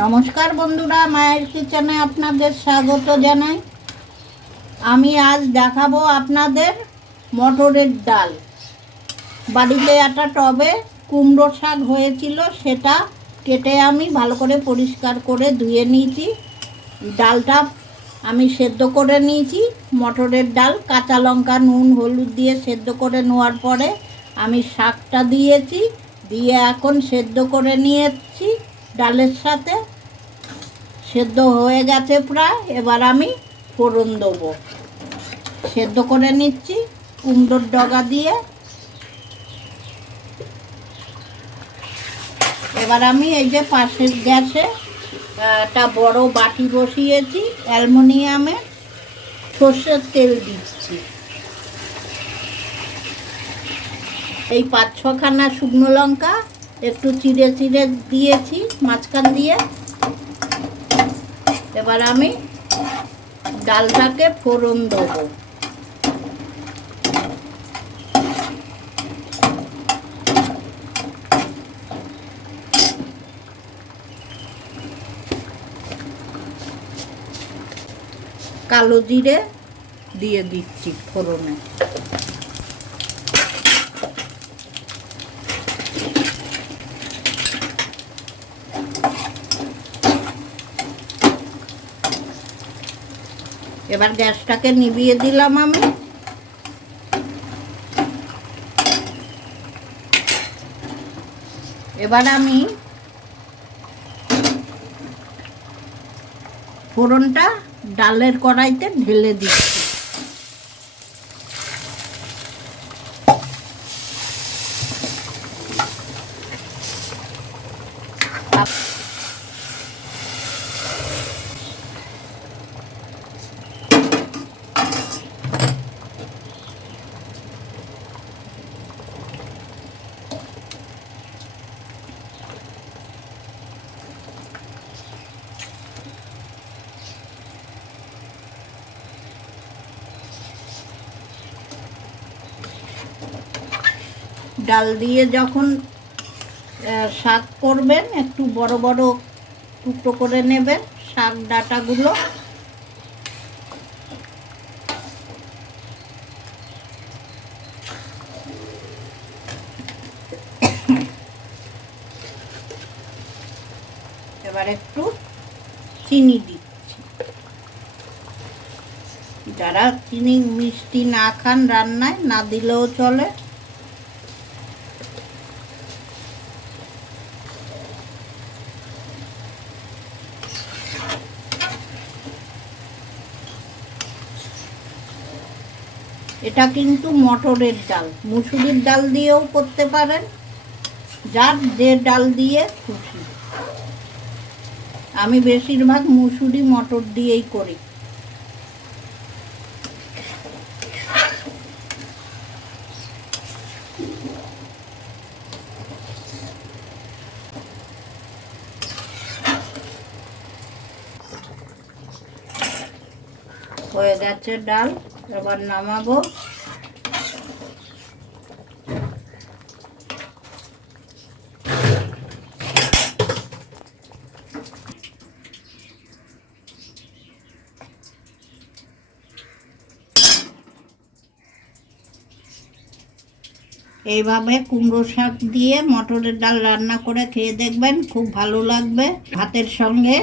নমস্কার বন্ধুরা, মায়ের কিচেনে আপনাদের স্বাগত জানাই। আমি আজ দেখাবো আপনাদের মটরের ডাল। বাড়িতে একটা টবে কুমড়ো শাক হয়েছিল, সেটা কেটে আমি ভালো করে পরিষ্কার করে ধুয়ে নিয়েছি। ডালটা আমি সেদ্ধ করে নিয়েছি। মটরের ডাল কাঁচা লঙ্কা নুন হলুদ দিয়ে সেদ্ধ করে নেওয়ার পরে আমি শাকটা দিয়েছি, দিয়ে এখন সেদ্ধ করে নিয়েছি ডালের সাথে। সেদ্ধ হয়ে গেছে প্রায়, এবার আমি ফোড়ন দেবো। সেদ্ধ করে নিচ্ছি কুমড়োর ডগা দিয়ে। এবার আমি এই যে পাশের গ্যাসে একটা বড় বাটি বসিয়েছি অ্যালুমিনিয়ামে, সর্ষের তেল দিচ্ছি। এই 5-6খানা শুকনো লঙ্কা একটু চিড়ে চিড়ে দিয়েছি মাঝখান দিয়ে। এবার আমি ডালটাকে ফোড়ন দেবো। কালো জিরে দিয়ে দিচ্ছি ফোড়নে। এবার গ্যাসটাকে নিভিয়ে দিলাম আমি। এবার আমি ফোড়নটা ডালের কড়াইতে ঢেলে দিচ্ছি। ডাল দিয়ে যখন শাক করবেন একটু বড় বড় টুকরো করে নেবেন শাক ডাঁটাগুলো। এবার একটু চিনি দিচ্ছি। যারা চিনি মিষ্টি না খান রান্নায় না দিলেও চলে। এটা কিন্তু মটরের ডাল, মুসুরির ডাল দিয়েও করতে পারেন, যার যে ডাল দিয়ে খুশি। আমি বেশিরভাগ মুসুরি মটর দিয়েই করি। হয়ে গেছে ডাল, এবার নামাবো। এইভাবে কুমড়ো শাক দিয়ে মটরের ডাল রান্না করে খেয়ে দেখবেন, খুব ভালো লাগবে। ভাতের সঙ্গে